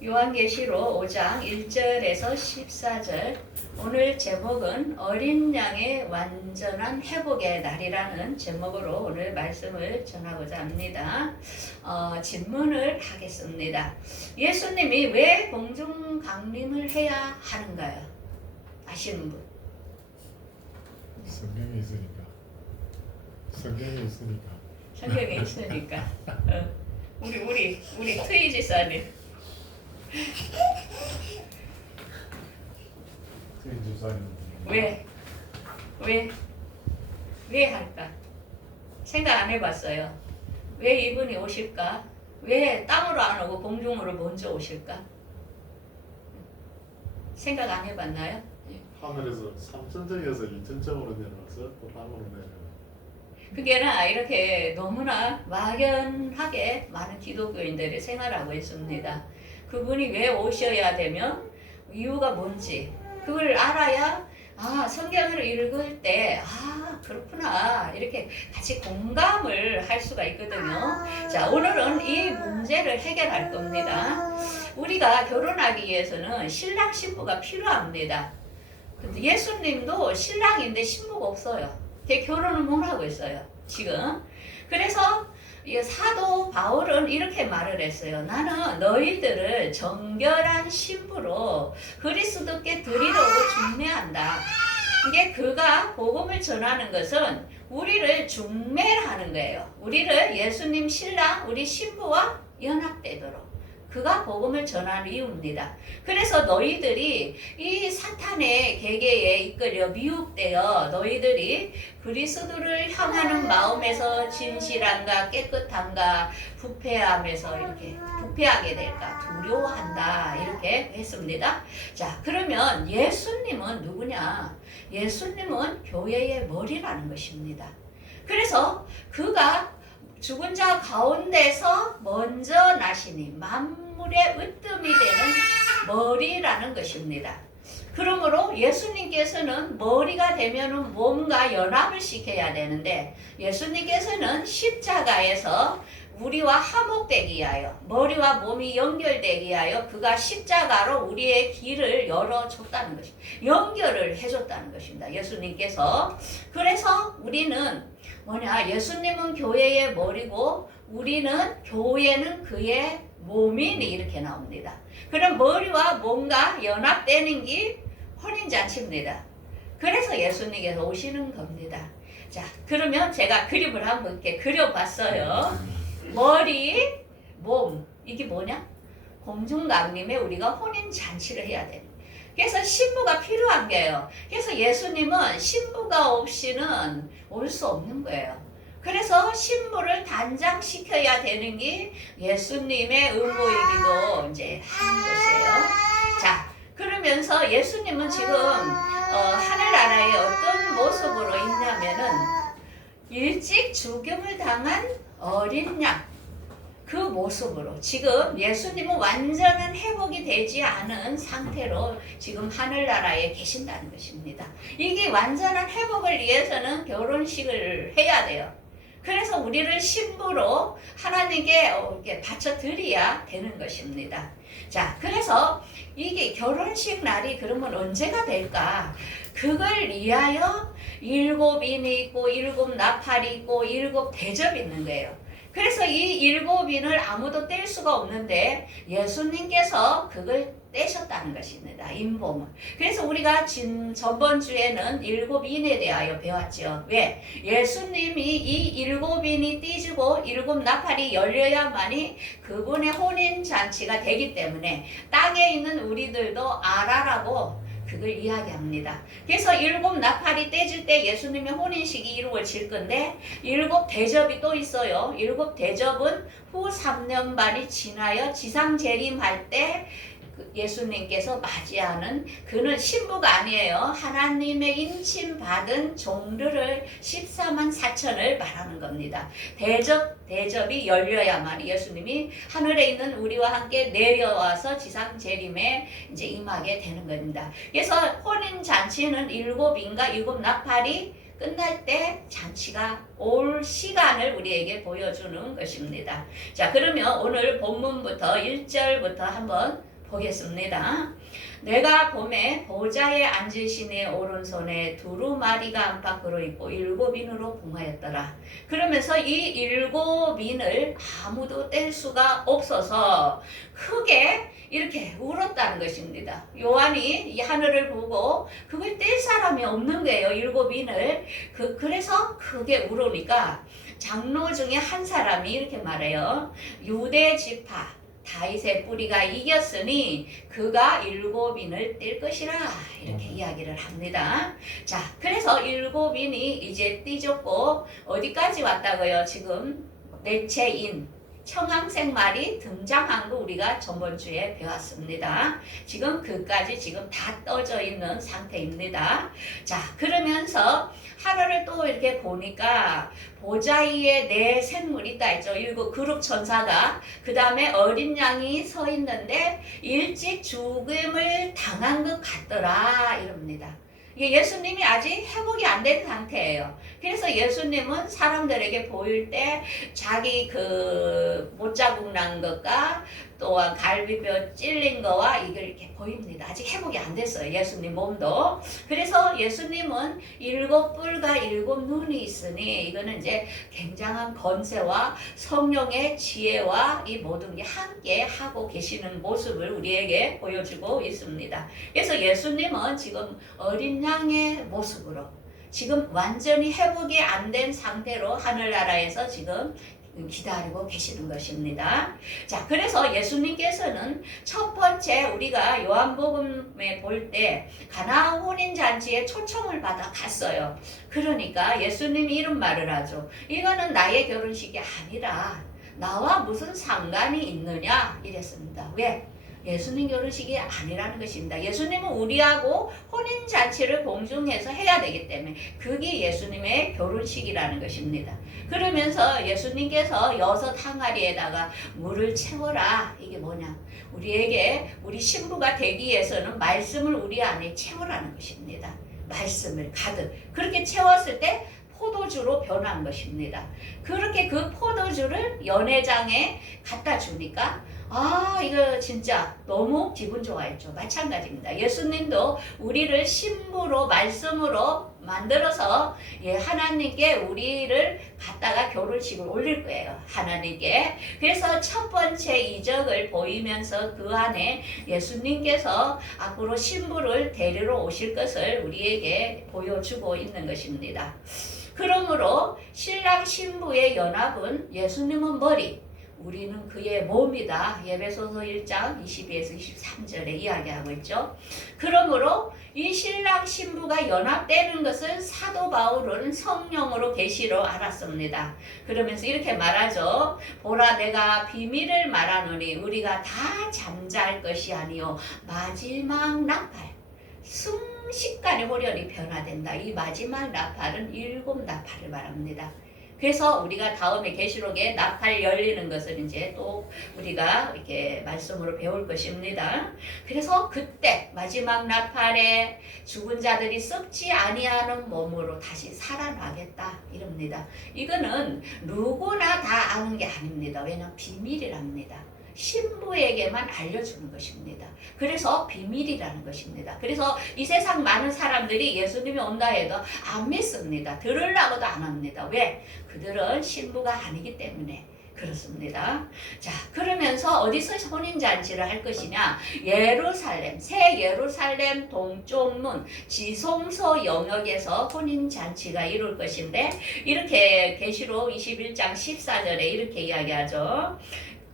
요한계시록 5장 1절에서 14절. 오늘 제목은 어린 양의 완전한 회복의 날이라는 제목으로 오늘 말씀을 전하고자 합니다. 질문을 하겠습니다. 예수님이 왜 공중 강림을 해야 하는가요? 아시는 분? 성경에 있으니까. 성경에 있으니까. 성경에 있으니까. 우리 트이 지사님. 왜 할까? 생각 안 해봤어요. 왜 이분이 오실까? 왜 땅으로 안 오고 공중으로 먼저 오실까? 생각 안 해봤나요? 하늘에서 3천정에서 2천정으로 내려와서 또 땅으로 내려와. 그게나 이렇게 너무나 막연하게 많은 기독교인들이 생활하고 있습니다. 그분이 왜 오셔야 되며 이유가 뭔지 그걸 알아야 성경을 읽을 때 그렇구나 이렇게 같이 공감을 할 수가 있거든요. 자, 오늘은 이 문제를 해결할 겁니다. 우리가 결혼하기 위해서는 신랑 신부가 필요합니다. 근데 예수님도 신랑인데 신부가 없어요. 결혼을 못 하고 있어요 지금. 그래서 사도 바울은 이렇게 말을 했어요. 나는 너희들을 정결한 신부로 그리스도께 드리려고 중매한다. 이게 그가 복음을 전하는 것은 우리를 중매하는 거예요. 우리를 예수님 신랑 우리 신부와 연합되도록 그가 복음을 전하는 이유입니다. 그래서 너희들이 이 사탄의 계계에 이끌려 미혹되어 너희들이 그리스도를 향하는 마음에서 진실함과 깨끗함과 부패함에서 이렇게 부패하게 될까 두려워한다 이렇게 했습니다. 자, 그러면 예수님은 누구냐? 예수님은 교회의 머리라는 것입니다. 그래서 그가 죽은 자 가운데서 먼저 나시니 만물의 으뜸이 되는 머리라는 것입니다. 그러므로 예수님께서는 머리가 되면 몸과 연합을 시켜야 되는데 예수님께서는 십자가에서 우리와 화목되기 위하여 머리와 몸이 연결되기 위하여 그가 십자가로 우리의 길을 열어줬다는 것입니다. 연결을 해줬다는 것입니다. 예수님께서. 그래서 우리는 예수님은 교회의 머리고 우리는 교회는 그의 몸이니 이렇게 나옵니다. 그럼 머리와 몸과 연합되는 게 혼인잔치입니다. 그래서 예수님께서 오시는 겁니다. 자, 그러면 제가 그림을 한번 이렇게 그려봤어요. 머리, 몸, 이게 뭐냐? 공중강림에 우리가 혼인잔치를 해야 됩니다. 그래서 신부가 필요한 게요. 그래서 예수님은 신부가 없이는 올 수 없는 거예요. 그래서 신부를 단장시켜야 되는 게 예수님의 의무이기도 이제 하는 것이에요. 자, 그러면서 예수님은 지금 하늘나라에 어떤 모습으로 있냐면은 일찍 죽음을 당한 어린 양 그 모습으로 지금 예수님은 완전한 회복이 되지 않은 상태로 지금 하늘나라에 계신다는 것입니다. 이게 완전한 회복을 위해서는 결혼식을 해야 돼요. 그래서 우리를 신부로 하나님께 이렇게 바쳐 드려야 되는 것입니다. 자, 그래서 이게 결혼식 날이 그러면 언제가 될까? 그걸 위하여 7인이 있고 7 나팔이 있고 7 대접이 있는 거예요. 그래서 이 7인을 아무도 뗄 수가 없는데 예수님께서 그걸 떼셨다는 것입니다. 인봉을. 그래서 우리가 저번 주에는 7인에 대하여 배웠죠. 왜? 예수님이 이 7인이 띠지고 7 나팔이 열려야만이 그분의 혼인잔치가 되기 때문에 땅에 있는 우리들도 알아라고 그걸 이야기합니다. 그래서 7 나팔이 떼질 때 예수님의 혼인식이 이루어질 건데 7 대접이 또 있어요. 7 대접은 후 3년 반이 지나여 지상 재림할 때 예수님께서 맞이하는 그는 신부가 아니에요. 하나님의 인침받은 종들을 14만 4천을 말하는 겁니다. 대접이 열려야만 예수님이 하늘에 있는 우리와 함께 내려와서 지상 재림에 이제 임하게 되는 겁니다. 그래서 혼인 잔치는 7인과 7 나팔이 끝날 때 잔치가 올 시간을 우리에게 보여주는 것입니다. 자, 그러면 오늘 본문부터 1절부터 한번 보겠습니다. 내가 봄에 보좌에 앉으시니 오른손에 두루마리가 안팎으로 있고 7인으로 봉하였더라. 그러면서 이 7인을 아무도 뗄 수가 없어서 크게 이렇게 울었다는 것입니다. 요한이 이 하늘을 보고 그걸 뗄 사람이 없는 거예요. 7인을. 그래서 크게 울으니까 장로 중에 한 사람이 이렇게 말해요. 유대 지파 다윗의 뿌리가 이겼으니 그가 7인을 뗄 것이라 이렇게 이야기를 합니다. 자, 그래서 7인이 이제 띠졌고 어디까지 왔다고요? 지금 넷째인 청황색 말이 등장한 거 우리가 저번 주에 배웠습니다. 지금 그까지 지금 다 떠져 있는 상태입니다. 자, 그러면서 하늘을 또 이렇게 보니까 보좌 위에 네 생물이 있다 했죠. 7 그룹 천사가. 그 다음에 어린 양이 서 있는데 일찍 죽음을 당한 것 같더라 이럽니다. 예수님이 아직 회복이 안 된 상태예요. 그래서 예수님은 사람들에게 보일 때 자기 그 못자국 난 것과 또한 갈비뼈 찔린 거와 이걸 이렇게 보입니다. 아직 회복이 안 됐어요. 예수님 몸도. 그래서 예수님은 7뿔과 7눈이 있으니 이거는 이제 굉장한 권세와 성령의 지혜와 이 모든 게 함께 하고 계시는 모습을 우리에게 보여주고 있습니다. 그래서 예수님은 지금 어린 양의 모습으로 지금 완전히 회복이 안 된 상태로 하늘나라에서 지금 기다리고 계시는 것입니다. 자, 그래서 예수님께서는 첫 번째 우리가 요한복음에 볼 때 가나 혼인잔치에 초청을 받아 갔어요. 그러니까 예수님이 이런 말을 하죠. 이거는 나의 결혼식이 아니라 나와 무슨 상관이 있느냐 이랬습니다. 왜? 예수님 결혼식이 아니라는 것입니다. 예수님은 우리하고 혼인잔치를 공중에서 해야 되기 때문에 그게 예수님의 결혼식이라는 것입니다. 그러면서 예수님께서 6 항아리에다가 물을 채워라. 이게 뭐냐? 우리에게 우리 신부가 되기 위해서는 말씀을 우리 안에 채우라는 것입니다. 말씀을 가득. 그렇게 채웠을 때 포도주로 변한 것입니다. 그렇게 그 포도주를 연회장에 갖다 주니까 이거 진짜 너무 기분 좋아했죠. 마찬가지입니다. 예수님도 우리를 신부로 말씀으로 만들어서 하나님께 우리를 갖다가 결혼식을 올릴 거예요. 하나님께. 그래서 첫 번째 이적을 보이면서 그 안에 예수님께서 앞으로 신부를 데리러 오실 것을 우리에게 보여주고 있는 것입니다. 그러므로 신랑 신부의 연합은 예수님은 머리, 우리는 그의 몸이다. 에베소서 1장 22에서 23절에 이야기하고 있죠. 그러므로 이 신랑 신부가 연합되는 것을 사도 바울은 성령으로 계시로 알았습니다. 그러면서 이렇게 말하죠. 보라 내가 비밀을 말하노니 우리가 다 잠잘 것이 아니요 마지막 나팔 순식간에 호련히 변화된다. 이 마지막 나팔은 7 나팔을 말합니다. 그래서 우리가 다음에 계시록에 나팔 열리는 것을 이제 또 우리가 이렇게 말씀으로 배울 것입니다. 그래서 그때 마지막 나팔에 죽은 자들이 썩지 아니하는 몸으로 다시 살아나겠다 이럽니다. 이거는 누구나 다 아는 게 아닙니다. 왜냐하면 비밀이랍니다. 신부에게만 알려주는 것입니다. 그래서 비밀이라는 것입니다. 그래서 이 세상 많은 사람들이 예수님이 온다 해도 안 믿습니다. 들으려고도 안 합니다. 왜? 그들은 신부가 아니기 때문에 그렇습니다. 자, 그러면서 어디서 혼인잔치를 할 것이냐? 예루살렘, 새 예루살렘 동쪽문 지성소 영역에서 혼인잔치가 이룰 것인데 이렇게 계시록 21장 14절에 이렇게 이야기하죠.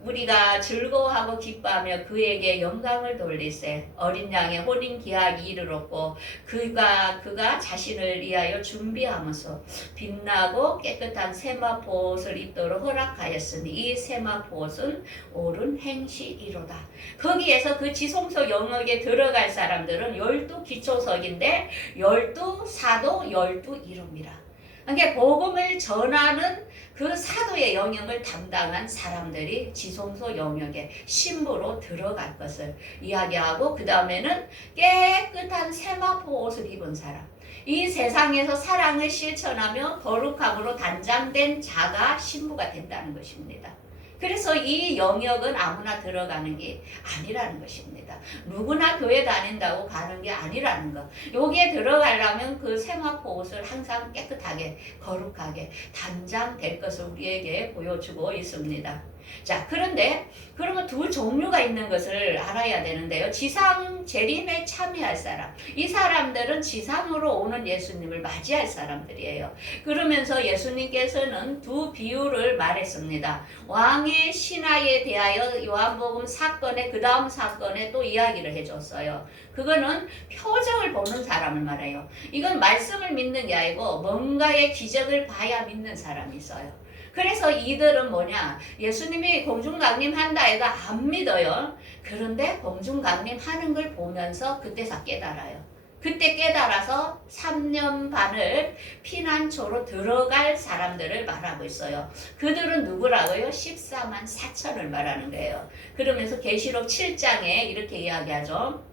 우리가 즐거워하고 기뻐하며 그에게 영광을 돌리세. 어린 양의 혼인 기약이 이르렀고 그가 자신을 위하여 준비하면서 빛나고 깨끗한 세마포옷을 입도록 허락하였으니 이 세마포옷은 옳은 행실이로다. 거기에서 그 지성소 영역에 들어갈 사람들은 12 기초석인데 12 사도 12 이름이라. 그러니까 복음을 전하는 그 사도의 영역을 담당한 사람들이 지성소 영역에 신부로 들어갈 것을 이야기하고, 그 다음에는 깨끗한 세마포 옷을 입은 사람, 이 세상에서 사랑을 실천하며 거룩함으로 단장된 자가 신부가 된다는 것입니다. 그래서 이 영역은 아무나 들어가는 게 아니라는 것입니다. 누구나 교회 다닌다고 가는 게 아니라는 것. 여기에 들어가려면 그 세마포 옷을 항상 깨끗하게 거룩하게 단장될 것을 우리에게 보여주고 있습니다. 자, 그런데 그러면 두 종류가 있는 것을 알아야 되는데요. 지상 재림에 참여할 사람, 이 사람들은 지상으로 오는 예수님을 맞이할 사람들이에요. 그러면서 예수님께서는 두 비유를 말했습니다. 왕의 신하에 대하여 요한복음 사건에, 그 다음 사건에 또 이야기를 해줬어요. 그거는 표적을 보는 사람을 말해요. 이건 말씀을 믿는 게 아니고 뭔가의 기적을 봐야 믿는 사람이 있어요. 그래서 이들은 뭐냐, 예수님이 공중강림 한다 해도 안 믿어요. 그런데 공중강림 하는 걸 보면서 그때서 깨달아요. 그때 깨달아서 3년 반을 피난처로 들어갈 사람들을 말하고 있어요. 그들은 누구라고요? 14만 4천을 말하는 거예요. 그러면서 계시록 7장에 이렇게 이야기하죠.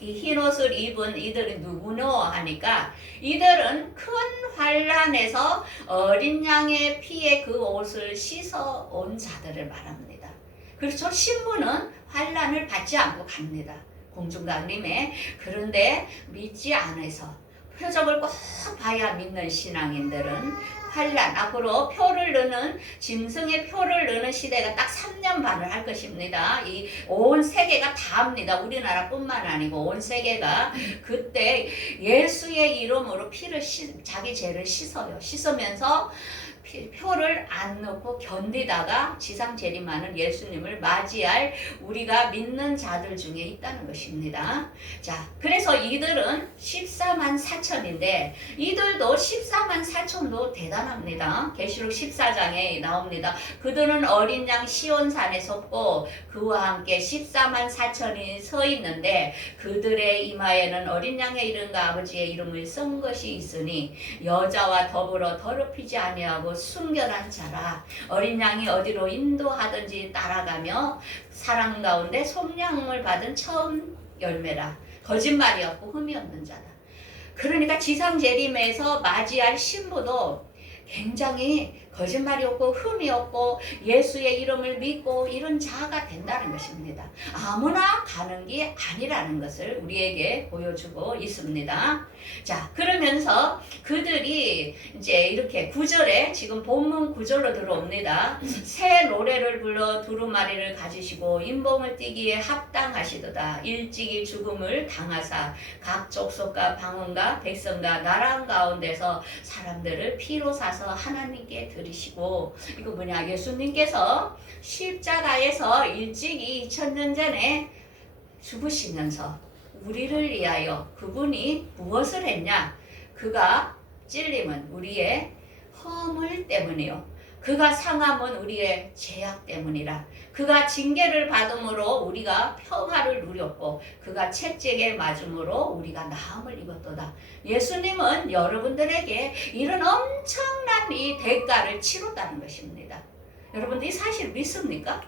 이 흰옷을 입은 이들이 누구노 하니까, 이들은 큰 환란에서 어린 양의 피에 그 옷을 씻어 온 자들을 말합니다. 그렇죠? 신부는 환란을 받지 않고 갑니다. 공중강림에. 그런데 믿지 않아서 표적을 꼭 봐야 믿는 신앙인들은 환란, 앞으로 표를 넣는, 짐승의 표를 넣는 시대가 딱 3년 반을 할 것입니다. 이 온 세계가 다 합니다. 우리나라뿐만 아니고 온 세계가. 그때 예수의 이름으로 피를 자기 죄를 씻어요. 씻으면서 표를 안 넣고 견디다가 지상 재림하는 예수님을 맞이할 우리가 믿는 자들 중에 있다는 것입니다. 자, 그래서 이들은 14만 4천인데 이들도 14만 4천도 대단합니다. 계시록 14장에 나옵니다. 그들은 어린 양 시온산에 섰고 그와 함께 14만 4천이 서 있는데 그들의 이마에는 어린 양의 이름과 아버지의 이름을 쓴 것이 있으니 여자와 더불어 더럽히지 아니하고 순결한 자라. 어린 양이 어디로 인도하든지 따라가며 사랑 가운데 속량을 받은 처음 열매라. 거짓말이 없고 흠이 없는 자다. 그러니까 지상 재림에서 맞이할 신부도 굉장히 거짓말이 없고 흠이 없고 예수의 이름을 믿고 이런 자가 된다는 것입니다. 아무나 가는 게 아니라는 것을 우리에게 보여주고 있습니다. 자, 그러면서 그들이 이제 이렇게 9절에 지금 본문 9절로 들어옵니다. 새 노래를 불러 두루마리를 가지시고 인봉을 띠기에 합당하시도다. 일찍이 죽음을 당하사 각 족속과 방언과 백성과 나라 가운데서 사람들을 피로 사서 하나님께 드리시고, 이거 뭐냐, 예수님께서 십자가에서 일찍이 2000년 전에 죽으시면서 우리를 위하여 그분이 무엇을 했냐? 그가 찔림은 우리의 허물 때문이요, 그가 상함은 우리의 죄악 때문이라. 그가 징계를 받음으로 우리가 평화를 누렸고 그가 채찍에 맞음으로 우리가 나음을 입었도다. 예수님은 여러분들에게 이런 엄청난 이 대가를 치렀다는 것입니다. 여러분들 이 사실 믿습니까?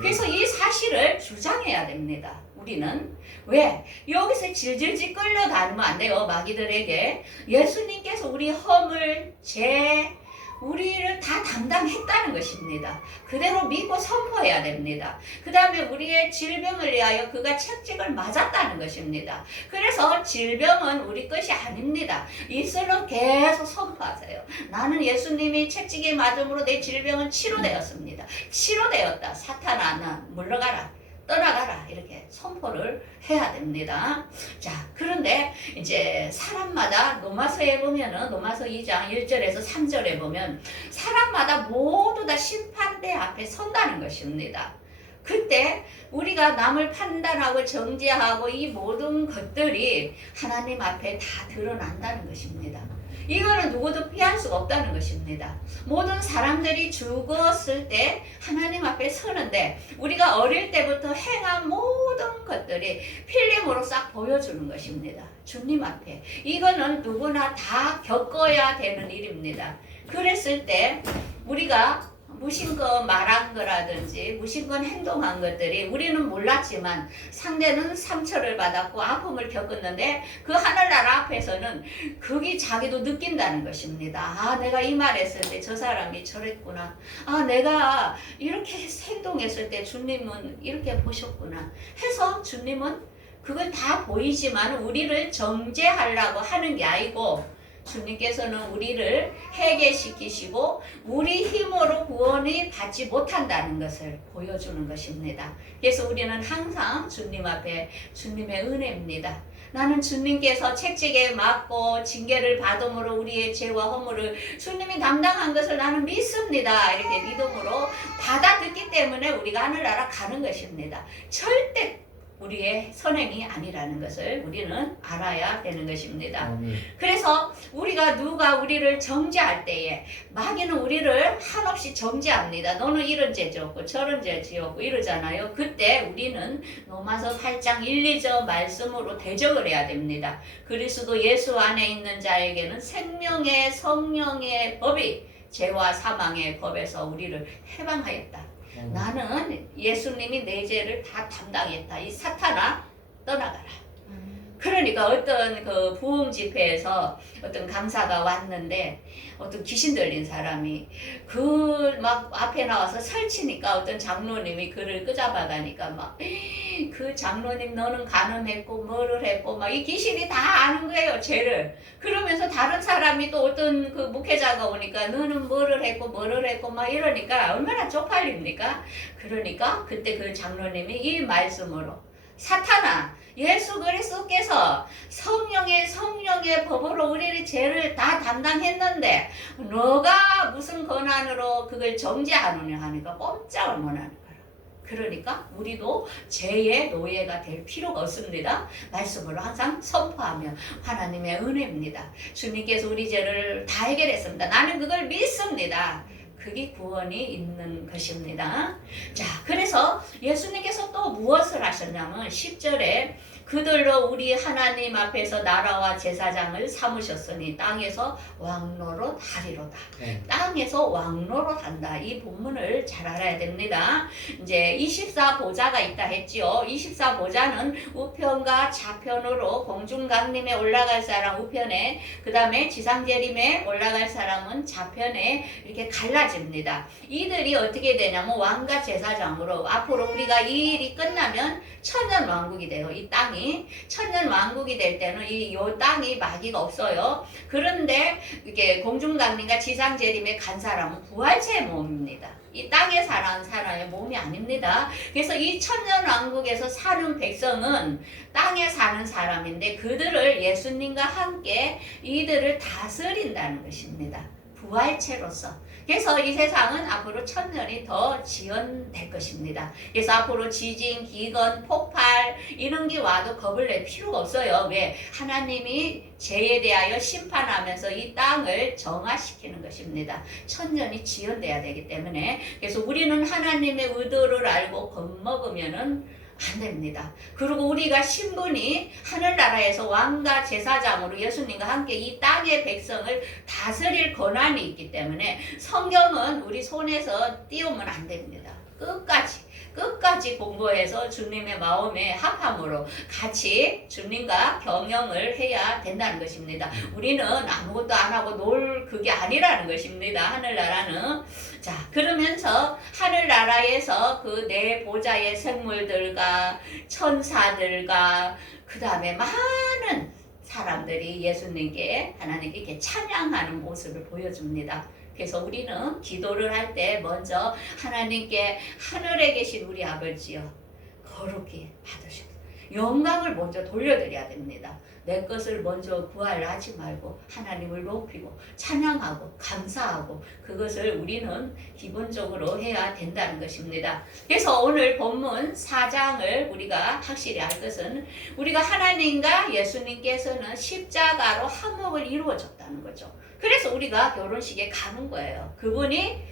그래서 이 사실을 주장해야 됩니다. 우리는 왜? 여기서 질질질 끌려다니면 안 돼요. 마귀들에게. 예수님께서 우리 허물, 죄, 우리를 다 담당했다는 것입니다. 그대로 믿고 선포해야 됩니다. 그 다음에 우리의 질병을 위하여 그가 채찍을 맞았다는 것입니다. 그래서 질병은 우리 것이 아닙니다. 입술로 계속 선포하세요. 나는 예수님이 채찍에 맞음으로 내 질병은 치료되었습니다. 치료되었다. 사탄아, 나 물러가라. 떠나가라. 이렇게 선포를 해야 됩니다. 자, 그런데 이제 사람마다 로마서에 보면은 로마서 2장 1절에서 3절에 보면 사람마다 모두 다 심판대 앞에 선다는 것입니다. 그때 우리가 남을 판단하고 정죄하고 이 모든 것들이 하나님 앞에 다 드러난다는 것입니다. 이거는 누구도 피할 수가 없다는 것입니다. 모든 사람들이 죽었을 때 하나님 앞에 서는데 우리가 어릴 때부터 행한 모든 것들, 것들이 필름으로 싹 보여주는 것입니다. 주님 앞에. 이거는 누구나 다 겪어야 되는 일입니다. 그랬을 때 우리가 무심코 말한 거라든지 무심코 행동한 것들이 우리는 몰랐지만 상대는 상처를 받았고 아픔을 겪었는데 그 하늘나라 앞에서는 그게 자기도 느낀다는 것입니다. 아, 내가 이 말했을 때 저 사람이 저랬구나. 아, 내가 이렇게 행동했을 때 주님은 이렇게 보셨구나 해서 주님은 그걸 다 보이지만 우리를 정죄하려고 하는 게 아니고 주님께서는 우리를 해결시키시고 우리 힘으로 구원이 받지 못한다는 것을 보여주는 것입니다. 그래서 우리는 항상 주님 앞에 주님의 은혜입니다. 나는 주님께서 채찍에 맞고 징계를 받음으로 우리의 죄와 허물을 주님이 담당한 것을 나는 믿습니다. 이렇게 믿음으로 받아듣기 때문에 우리가 하늘나라 가는 것입니다. 절대 우리의 선행이 아니라는 것을 우리는 알아야 되는 것입니다. 그래서 우리가 누가 우리를 정죄할 때에 마귀는 우리를 한없이 정죄합니다. 너는 이런 죄 지었고 저런 죄 지었고 이러잖아요. 그때 우리는 로마서 8장 1, 2절 말씀으로 대적을 해야 됩니다. 그리스도 예수 안에 있는 자에게는 생명의 성령의 법이 죄와 사망의 법에서 우리를 해방하였다. 나는 예수님이 내 죄를 다 담당했다. 이 사탄아 떠나가라. 그러니까 어떤 그 부흥 집회에서 어떤 강사가 왔는데 어떤 귀신 들린 사람이 그 막 앞에 나와서 설치니까 어떤 장로님이 그를 끄잡아 가니까 막 그 장로님 너는 간음했고 뭐를 했고 막 이 귀신이 다 아는 거예요, 죄를. 그러면서 다른 사람이 또 어떤 그 목회자가 오니까 너는 뭐를 했고 막 이러니까 얼마나 쪽팔립니까? 그러니까 그때 그 장로님이 이 말씀으로 사탄아, 예수 그리스도께서 성령의 법으로 우리의 죄를 다 담당했는데 너가 무슨 권한으로 그걸 정죄하느냐 하니까 꼼짝을 못하는 거야. 그러니까 우리도 죄의 노예가 될 필요가 없습니다. 말씀으로 항상 선포하며 하나님의 은혜입니다. 주님께서 우리 죄를 다 해결했습니다. 나는 그걸 믿습니다. 그게 구원이 있는 것입니다. 자, 그래서 예수님께서 또 무엇을 하셨냐면 10절에 그들로 우리 하나님 앞에서 나라와 제사장을 삼으셨으니 땅에서 왕노릇 하리로다. 땅에서 왕노릇 한다. 이 본문을 잘 알아야 됩니다. 이제 24보좌가 있다 했지요. 24보좌는 우편과 좌편으로 공중강림에 올라갈 사람 우편에, 그 다음에 지상재림에 올라갈 사람은 좌편에 이렇게 갈라집니다. 이들이 어떻게 되냐면 왕과 제사장으로 앞으로 우리가 이 일이 끝나면 천년왕국이 돼요. 이 땅이 천년왕국이 될 때는 이 땅이 마귀가 없어요. 그런데 이게 공중강림과 지상재림에 간 사람은 부활체의 몸입니다. 이 땅에 사는 사람의 몸이 아닙니다. 그래서 이 천년왕국에서 사는 백성은 땅에 사는 사람인데 그들을 예수님과 함께 이들을 다스린다는 것입니다. 부활체로서. 그래서 이 세상은 앞으로 천년이 더 지연될 것입니다. 그래서 앞으로 지진, 기근, 폭발 이런 게 와도 겁을 낼 필요가 없어요. 왜? 하나님이 죄에 대하여 심판하면서 이 땅을 정화시키는 것입니다. 천년이 지연돼야 되기 때문에. 그래서 우리는 하나님의 의도를 알고 겁먹으면은 안 됩니다. 그리고 우리가 신분이 하늘나라에서 왕과 제사장으로 예수님과 함께 이 땅의 백성을 다스릴 권한이 있기 때문에 성경은 우리 손에서 띄우면 안 됩니다. 끝까지 공부해서 주님의 마음에 합함으로 같이 주님과 경영을 해야 된다는 것입니다. 우리는 아무것도 안 하고 놀 그게 아니라는 것입니다. 하늘나라는. 자, 그러면서 하늘나라에서 그 네 보좌의 생물들과 천사들과 그 다음에 많은 사람들이 예수님께 하나님께 이렇게 찬양하는 모습을 보여줍니다. 그래서 우리는 기도를 할 때 먼저 하나님께 하늘에 계신 우리 아버지여 거룩히 받으시옵소서. 영광을 먼저 돌려드려야 됩니다. 내 것을 먼저 구하지 말고 하나님을 높이고 찬양하고 감사하고 그것을 우리는 기본적으로 해야 된다는 것입니다. 그래서 오늘 본문 4장을 우리가 확실히 알 것은 우리가 하나님과 예수님께서는 십자가로 화목을 이루어줬다는 거죠. 그래서 우리가 결혼식에 가는 거예요. 그분이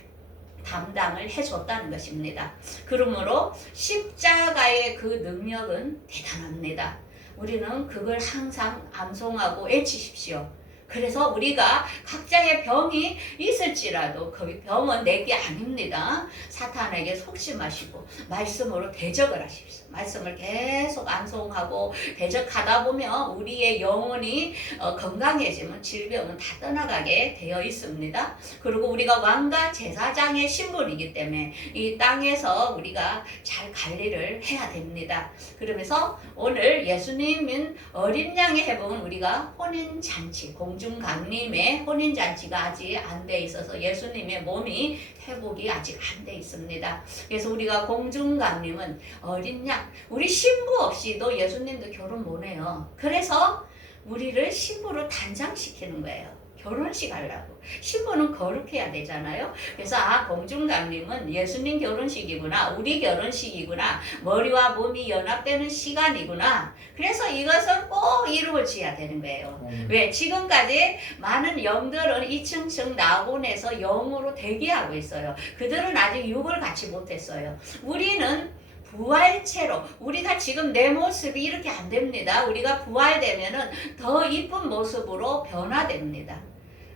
담당을 해줬다는 것입니다. 그러므로 십자가의 그 능력은 대단합니다. 우리는 그걸 항상 암송하고 외치십시오. 그래서 우리가 각자의 병이 있을지라도 그 병은 내게 아닙니다. 사탄에게 속지 마시고 말씀으로 대적을 하십시오. 말씀을 계속 암송하고 대적하다 보면 우리의 영혼이 건강해지면 질병은 다 떠나가게 되어 있습니다. 그리고 우리가 왕과 제사장의 신분이기 때문에 이 땅에서 우리가 잘 관리를 해야 됩니다. 그러면서 오늘 예수님은 어린 양의 회복은 우리가 혼인잔치, 공중강림의 혼인잔치가 아직 안 돼 있어서 예수님의 몸이 회복이 아직 안 돼 있습니다. 그래서 우리가 공중강림은 어린 양, 우리 신부 없이도 예수님도 결혼 못 해요. 그래서 우리를 신부로 단장시키는 거예요. 결혼식 하려고. 신부는 거룩해야 되잖아요. 그래서 공중강림은 예수님 결혼식이구나, 우리 결혼식이구나, 머리와 몸이 연합되는 시간이구나. 그래서 이것은 꼭 이루어져야 되는 거예요. 왜? 지금까지 많은 영들은 이층층 낙원에서 영으로 대기하고 있어요. 그들은 아직 육을 갖지 못했어요. 우리는 부활체로, 우리가 지금 내 모습이 이렇게 안 됩니다. 우리가 부활되면은 더 이쁜 모습으로 변화됩니다.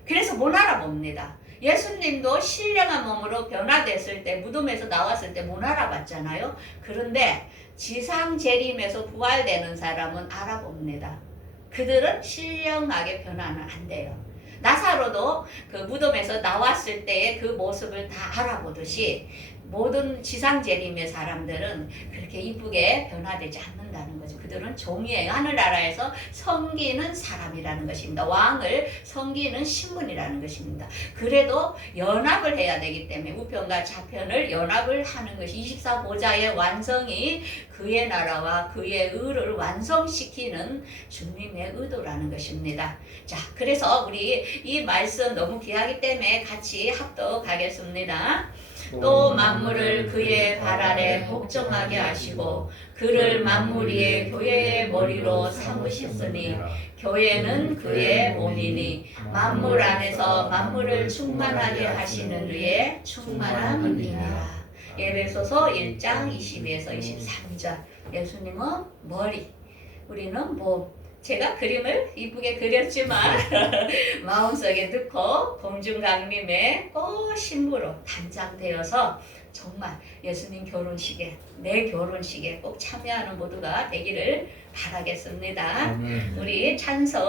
그래서 못 알아봅니다. 예수님도 신령한 몸으로 변화됐을 때, 무덤에서 나왔을 때 못 알아봤잖아요. 그런데 지상 재림에서 부활되는 사람은 알아봅니다. 그들은 신령하게 변화는 안 돼요. 나사로도 그 무덤에서 나왔을 때의 그 모습을 다 알아보듯이 모든 지상 재림의 사람들은 그렇게 이쁘게 변화되지 않는다는 거죠. 그들은 종이에요. 하늘나라에서 섬기는 사람이라는 것입니다. 왕을 섬기는 신분이라는 것입니다. 그래도 연합을 해야 되기 때문에 우편과 좌편을 연합을 하는 것이 24보좌의 완성이 그의 나라와 그의 의를 완성시키는 주님의 의도라는 것입니다. 자, 그래서 우리 이 말씀 너무 귀하기 때문에 같이 합독하겠습니다. 또 만물을 그의 발 아래 복종하게 하시고 그를 만물 위의 교회의 머리로 삼으셨으니 교회는 그의 몸이니 만물 안에서 만물을 충만하게 하시는 이의 충만함이니라. 에베소서 1장 22에서 23절. 예수님은 머리, 우리는 몸. 제가 그림을 이쁘게 그렸지만 마음속에 넣고 공중강림의 꼭 신부로 단장되어서 정말 예수님 결혼식에, 내 결혼식에 꼭 참여하는 모두가 되기를 바라겠습니다. 우리 찬송